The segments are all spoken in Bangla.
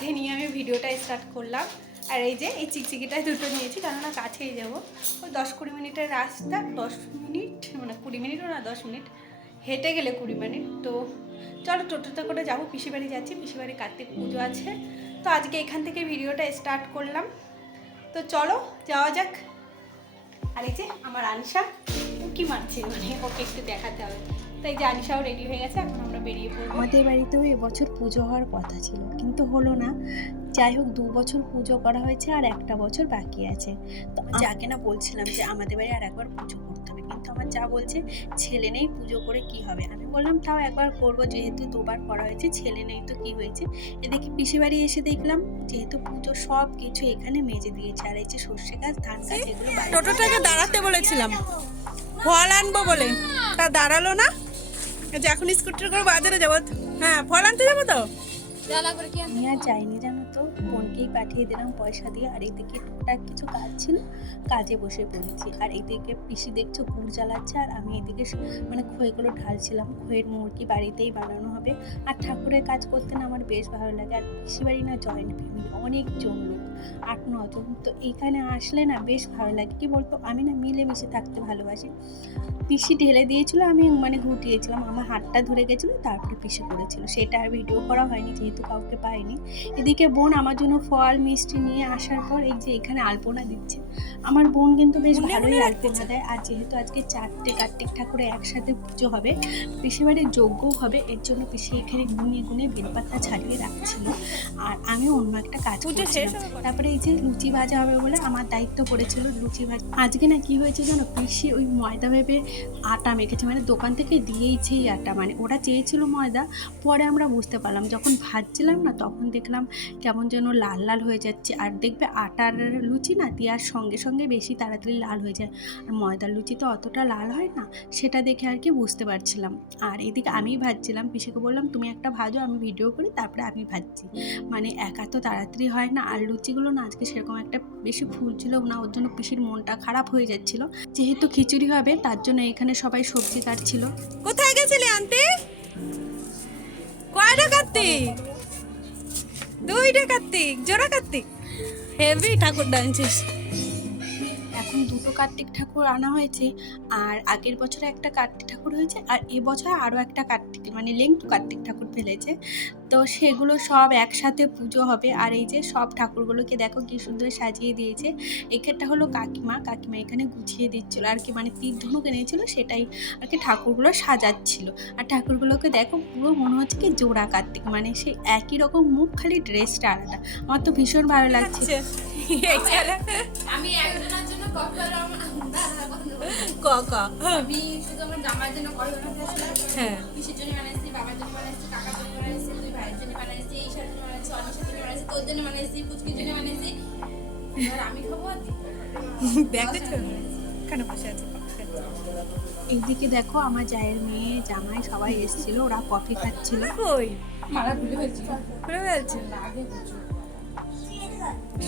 কাঁধে নিয়ে আমি ভিডিওটা স্টার্ট করলাম। আর এই যে এই চিকচিকিটায় দুটো নিয়েছি, কেননা কাছেই যাবো, ওই 10-20 মিনিটের রাস্তা, 10 মিনিট মানে 20 মিনিটও না, 10 মিনিট হেঁটে গেলে 20 মিনিট। তো চলো টোটোতে করে যাবো, পিসিবাড়ি যাচ্ছি, পিসিবাড়ি কার্তিক পুজো আছে। তো আজকে এখান থেকে ভিডিওটা স্টার্ট করলাম। তো চলো যাওয়া যাক। আর এই যে আমার আনিশা উঁকি মারছে, মানে ওকে একটু দেখাতে হবে। তো এই যে আনিশাও রেডি হয়ে গেছে, এখন আমরা বেরিয়ে পড়বো। আমাদের বাড়িতেও এবছর পুজো হওয়ার কথা ছিল, কিন্তু হলো না। যাই হোক, 2 বছর পুজো করা হয়েছে আর একটা বছর বাকি আছে। তো যাকে না বলছিলাম যে আমাদের বাড়ি আর একবার পুজো করতে হবে, কিন্তু আমার যা বলছে ছেলে নেই, পুজো করে কি হবে। আমি বললাম তাও একবার করবো, যেহেতু 2বার করা হয়েছে, ছেলে নেই তো কি হয়েছে। এদিকে পিসি বাড়ি এসে দেখলাম যেহেতু পুজো সব কিছু এখানে মেজে দিয়েছে। আর এই যে সর্ষে গাছ, ধান গাছ, এগুলো টোটোটাকে দাঁড়াতে বলেছিলাম ফল আনবো বলে, তা দাঁড়ালো না। যে এখন স্কুটার করে বাজারে যাবো। হ্যাঁ, ফল আনতে যাবো তো। আমি আর যাইনি জানো তো, বোনকেই পাঠিয়ে দিলাম পয়সা দিয়ে। আর এদিকে টুকটাক কিছু কাজ ছিল, কাজে বসে পড়েছি। আর এদিকে পিসি দেখছো গুড় জ্বালাচ্ছে, আর আমি এদিকে মানে খইগুলো ঢালছিলাম। খইয়ের মুরগি বাড়িতেই বানানো হবে। আর ঠাকুরের কাজ করতে না আমার বেশ ভালো লাগে। আর পিসি বাড়ি না জয়েন্ট ফ্যামিলি, অনেকজন লোক, 8-9 জন। তো এইখানে আসলে না বেশ ভালো লাগে। কি বলতো, আমি না মিলেমিশে থাকতে ভালোবাসি। পিসি ঢেলে দিয়েছিল, আমি মানে ঘুটিয়েছিলাম, আমার হাতটা ধরে গেছিলো, তারপরে পিসি করেছিল। সেটা আর ভিডিও করা হয়নি যেহেতু কাউকে পাইনি। এদিকে বোন আমার জন্য ফল মিষ্টি নিয়ে আসার পর এই যে এখানে আলপনা দিচ্ছে। আমার বোন কিন্তু বেশ ভালোই আলপনা দেয়। আর যেহেতু আজকে 4টে কার্তিক ঠাকুরের একসাথে পুজো হবে, পিসি বাড়ির যজ্ঞও হবে, এর জন্য পিসি এখানে গুনিয়ে গুনিয়ে বেলপাতা ছাড়িয়ে রাখছিল। আর আমি অন্য একটা কাজ করছিলাম। তারপরে এই যে লুচি ভাজা হবে বলে আমার দায়িত্ব পড়েছিল লুচি ভাজা। আজকে না কি হয়েছে জানো, পিসি ওই ময়দা ভেবে আটা মেখেছে, মানে দোকান থেকে দিয়েইছে এই আটা, মানে ওরা চেয়েছিল ময়দা। পরে আমরা বুঝতে পারলাম, যখন ভাজছিলাম না তখন দেখলাম কেমন যেন লাল লাল হয়ে যাচ্ছে। আর দেখবে আটার লুচি না দেওয়ার সঙ্গে সঙ্গে বেশি তাড়াতাড়ি লাল হয়ে যায়, আর ময়দার লুচি তো অতটা লাল হয় না, সেটা দেখে আর কি বুঝতে পারছিলাম। আর এদিকে আমি ভাজছিলাম, পিসিকে বললাম তুমি একটা ভাজো, আমি ভিডিও করি, তারপরে আমি ভাজছি। মানে একা তো তাড়াতাড়ি হয় না। আর লুচিগুলো না আজকে সেরকম একটা বেশি ফুলছিল না, ওর জন্য পিসির মনটা খারাপ হয়ে যাচ্ছিল। যেহেতু খিচুড়ি হবে তার জন্য এখানে সবাই সবজি কাটছিল। কোথায় গেছিলি আন্টি? কয়টা কার্তিক? 2টা কার্তিক, জোড়া কার্তিক। হেভি ঠাকুর ডানছিস। এখন 2টো কার্তিক ঠাকুর আনা হয়েছে। আর আগের বছরে একটা কার্তিক ঠাকুর হয়েছে, আর এবছর আরও একটা কার্তিক মানে লেংটু কার্তিক ঠাকুর ফেলেছে। তো সেগুলো সব একসাথে পুজো হবে। আর এই যে সব ঠাকুরগুলোকে দেখো কি সুন্দর সাজিয়ে দিয়েছে। এখানটা হলো কাকিমা এখানে গুছিয়ে দিচ্ছিলো আর কি, মানে তীর ধনুক এনেছিল, সেটাই আর কি ঠাকুরগুলো সাজাচ্ছিল। আর ঠাকুরগুলোকে দেখো পুরো মনে হচ্ছে কি জোড়া কার্তিক, মানে সেই একই রকম মুখ, খালি ড্রেসটা আলাদা। আমার তো ভীষণ ভালো লাগছে। আমি একজনের জন্য আমি শুধু আমার জামার জন্য হ্যাঁ, পিসির জন্য বানাইছি, বাবার জন্য বানাইছি, কাকার জন্য বানাইছি, দুই ভাইয়ের জন্য বানাইছি, ঈশার জন্য বানাইছি, অনিশার জন্য বানাইছি, তোর জন্য বানাইছি, পুচকির জন্য বানাইছি। এবার আমি খাবো আর দেখেছো কেন বসে আছে। এইদিকে দেখো আমার জায়ের মেয়ে জামাই সবাই এসেছিল, ওরা কফি খাচ্ছিল। কই মারা ভুলে হয়েছে খুলে ফেলছে। আগে বুঝো।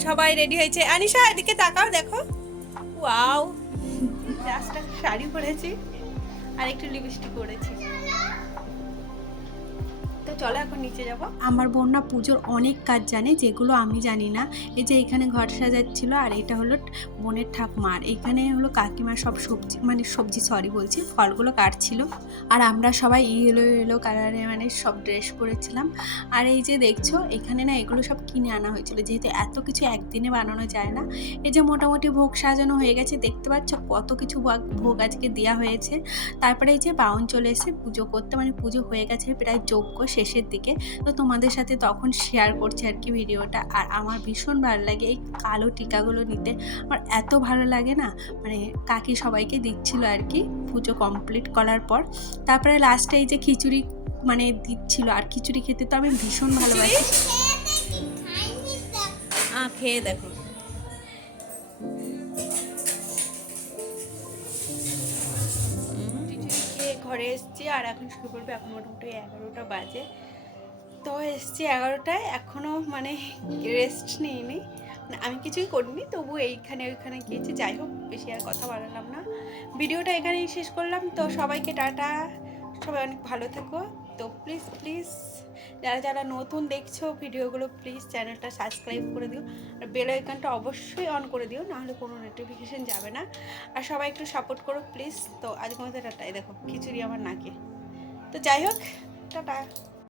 সবাই রেডি হয়েছে। আনিশা এদিকে তাকাও, দেখো। ওয়াও, জাস্ট শাড়ি পরেছি আর একটু লিপস্টিক করেছি। তো চলো এখন নিচে যাবো। আমার বোন না পুজোর অনেক কাজ জানে, যেগুলো আমি জানি না। এই যে এখানে ঘর সাজাচ্ছিল, আর এটা হলো বোনের ঠাকুমা, আর এখানে হলো কাকিমা সব সবজি মানে বলছি ফলগুলো কাটছিল। আর আমরা সবাই ইয়েলো ইয়েলো কালারে মানে সব ড্রেস পরেছিলাম। আর এই যে দেখছো এখানে না এগুলো সব কিনে আনা হয়েছিল, যেহেতু এত কিছু একদিনে বানানো যায় না। এই যে মোটামুটি ভোগ সাজানো হয়ে গেছে, দেখতে পাচ্ছ কত কিছু ভোগ আজকে দেওয়া হয়েছে। তারপরে এই যে বাউন চলে এসে পুজো করতে, মানে পুজো হয়ে গেছে প্রায় যজ্ঞ শেষের দিকে। তো তোমাদের সাথে তখন শেয়ার করছি আর কি ভিডিওটা। আর আমার ভীষণ ভালো লাগে এই কালো টিকাগুলো নিতে, আমার এত ভালো লাগে না। মানে কাকি সবাইকে দিচ্ছিল আর কি পুজো কমপ্লিট করার পর। তারপরে লাস্টে এই যে খিচুড়ি মানে দিচ্ছিল, আর খিচুড়ি খেতে তো আমি ভীষণ ভালোবাসি। খেয়ে দেখো। খেয়ে ঘরে এসেছি, আর এখন শুরু করবে। এখন মোটামুটি 11টা বাজে। তো এসেছি 11টায়, এখনও মানে রেস্ট নিইনি, মানে আমি কিছুই করিনি, তবু এইখানে ওইখানে গিয়েছি। যাই হোক, বেশি আর কথা বাড়ালাম না, ভিডিওটা এখানেই শেষ করলাম। তো সবাইকে টাটা, সবাই অনেক ভালো থেকো। তো প্লিজ প্লিজ যারা যারা নতুন দেখছো ভিডিওগুলো প্লিজ চ্যানেলটা সাবস্ক্রাইব করে দিও, আর বেল আইকনটা অবশ্যই অন করে দিও, নাহলে কোনো নোটিফিকেশান যাবে না। আর সবাই একটু সাপোর্ট করো প্লিজ। তো আজকে আমাদের টাটাই, দেখো খিচুড়ি আমার নাকে। তো যাই হোক, টাটা।